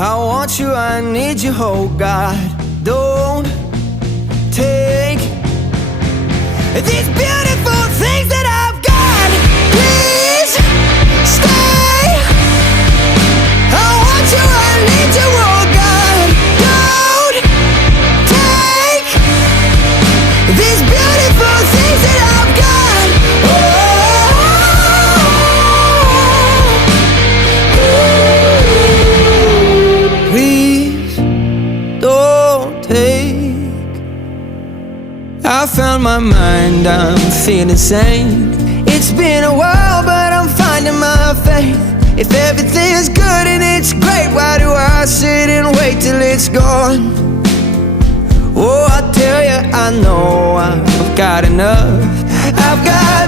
I want you, I need you, oh God. Don't take these beautiful things that I've got. Please stay. I want you, I need you, oh God. Don't take these beautiful things that I've got. Please don't take. I found my mind, I'm feeling sane. It's been a while, but I'm finding my faith. If everything's good and it's great, why do I sit and wait till it's gone? Oh, I tell you, I know I've got enough. I've got